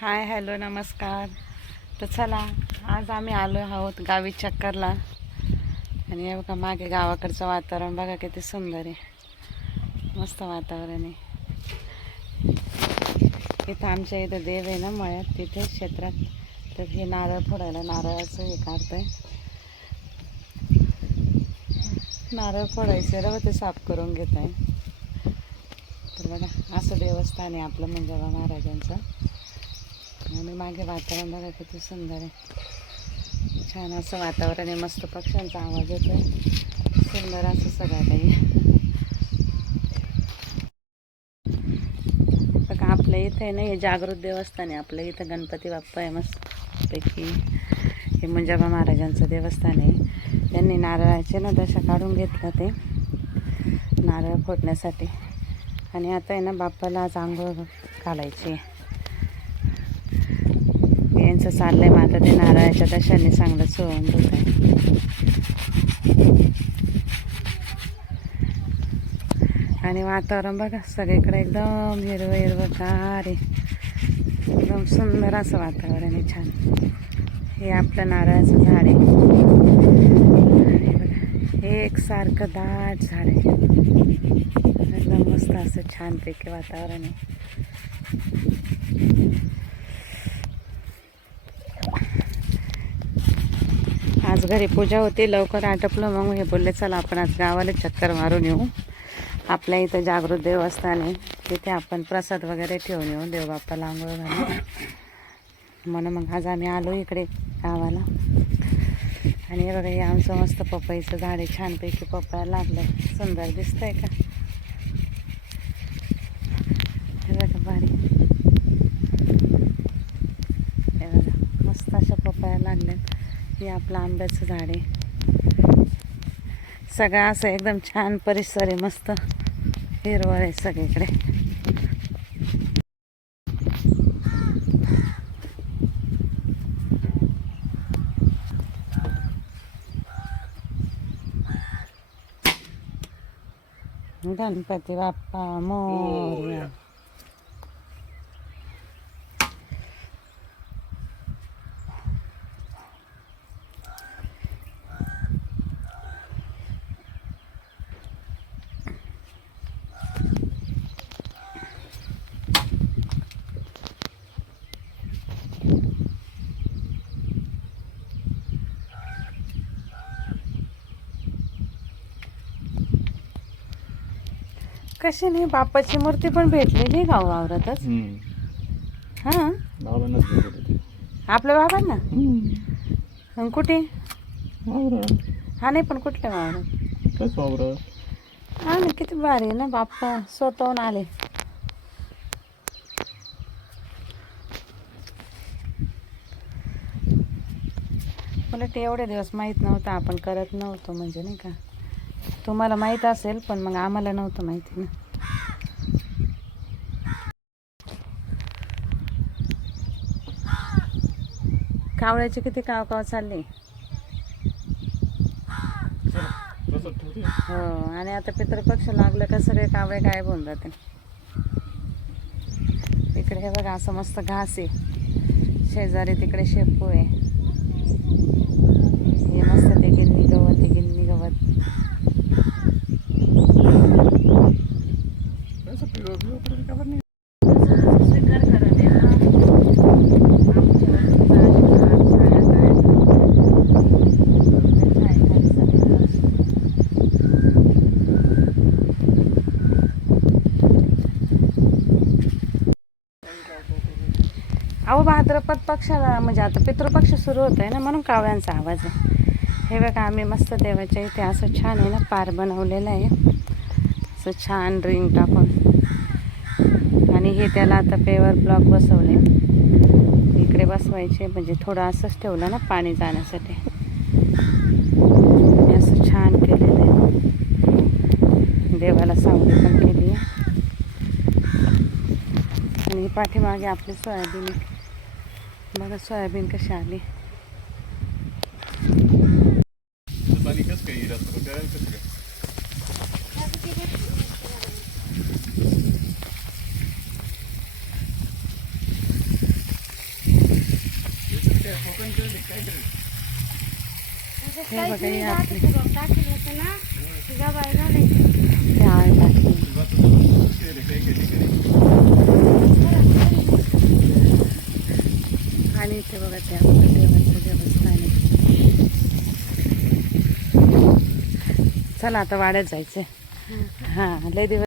Hi hello नमस्कार. तर चला आज आम्ही आलो आहोत गावी चक्करला. आणि हे बघा मागे गावाकडचं वातावरण बघा किती सुंदर आहे, मस्त वातावरण आहे. इथं आमच्या इथं देव आहे ना मळ्यात, तिथे क्षेत्रात. तर हे नारळ फोडायला नारळाचं हे काढतंय, नारळ फोडायचं रवं ते साफ करून घेत आहे. तर बघा असं देवस्थान आहे आपलं मंजाबा महाराजांचं. आणि मागे वातावरण बघा किती सुंदर आहे, छान असं वातावरण आहे, मस्त पक्ष्यांचा आवाज येतोय, सुंदर असं सगळं काही. बघा आपल्या इथं आहे ना हे जागृत देवस्थान आहे, आपल्या इथं गणपती बाप्पा आहे मस्तपैकी. हे मंजाबा महाराजांचं देवस्थान आहे. त्यांनी नारळाचे ना दशा काढून घेतला ते नारळ फोडण्यासाठी. आणि आता आहे ना बाप्पाला आज आंघोळ घालायची आहे. यांचं चाललंय मग आता ते नारळाच्या दशाने चांगलं सोडून होत आहे. आणि वातावरण बघा सगळीकडे एकदम हिरवं हिरवं गार आहे, एकदम सुंदर असं वातावरण आहे, छान. हे आपलं नारळाचं झाड आहे आणि बघा हे एकसारखं दाट झाड आहे, एकदम मस्त असं छानपैकी वातावरण आहे. आज घरी पूजा होती, लवकर आटपलं, मग हे बोलले चला आपण आज गावाला चक्कर मारून येऊ. आपल्या इथं जागृत देवस्थान आहे, तिथे आपण प्रसाद वगैरे ठेवून येऊ, देवबाप्पाला आंघोळ घालून. म्हणून मग आज आम्ही आलो इकडे गावाला. आणि हे बघा हे आमचं मस्त पपईचं झाड आहे, छानपैकी पपया लागलं, सुंदर दिसतंय का? हे बघा भारी, हे बघा मस्त अशा पपया लागल्यात. हे आपलं आंब्याचं झाड आहे, सगळं असं एकदम छान परिसर आहे, मस्त हिरवळ आहे सगळीकडे. गणपती बाप्पा मोरया. कशी नाही बाप्पाची मूर्ती पण भेटलेली गाव वावरातच. हा आपल्या बाबांना कुठे? हा नाही पण कुठल्या वावरात? हा ना किती भारी ना, बाप्पा स्वतःहून आले. मला ते एवढे दिवस माहीत नव्हतं, आपण करत नव्हतो म्हणजे नाही का. तुम्हाला माहीत असेल पण मग आम्हाला नव्हतं माहिती ना. कावळ्याचे किती काव काव चालले. हो आणि आता पितृपक्ष लागलं का सगळे कावळे गायब होऊन जाते. इकडे हे बघा असं मस्त घास आहे, शेजारी तिकडे शेपू आहे, हे मस्त ते गिन्नी गवत आहे, गिन्नी गवत. अहो भाद्रपद पक्षाला म्हणजे आता पितृपक्ष सुरू होत आहे ना, म्हणून कावळ्यांचा आवाज आहे. हे बघा आम्ही मस्त देवाच्या इथे असं छान आहे ना पार बनवलेलं आहे, असं छान रिंग टाकून. आणि हे त्याला आता पेवर ब्लॉक बसवले, इकडे बसवायचे म्हणजे थोडं असंच ठेवलं ना पाणी जाण्यासाठी. असं छान केलेलं आहे, देवाला सावली पण केली आहे. आणि पाठीमागे आपली सोयाबीन, बघा सोयाबीन कशी आली. हे बघा हे आपले ते आळ टाकली आणि इथे बघा ते आपलं देवाचं देवस्थान आहे. चला आता वाड्यात जायचंय. हां लय दिवस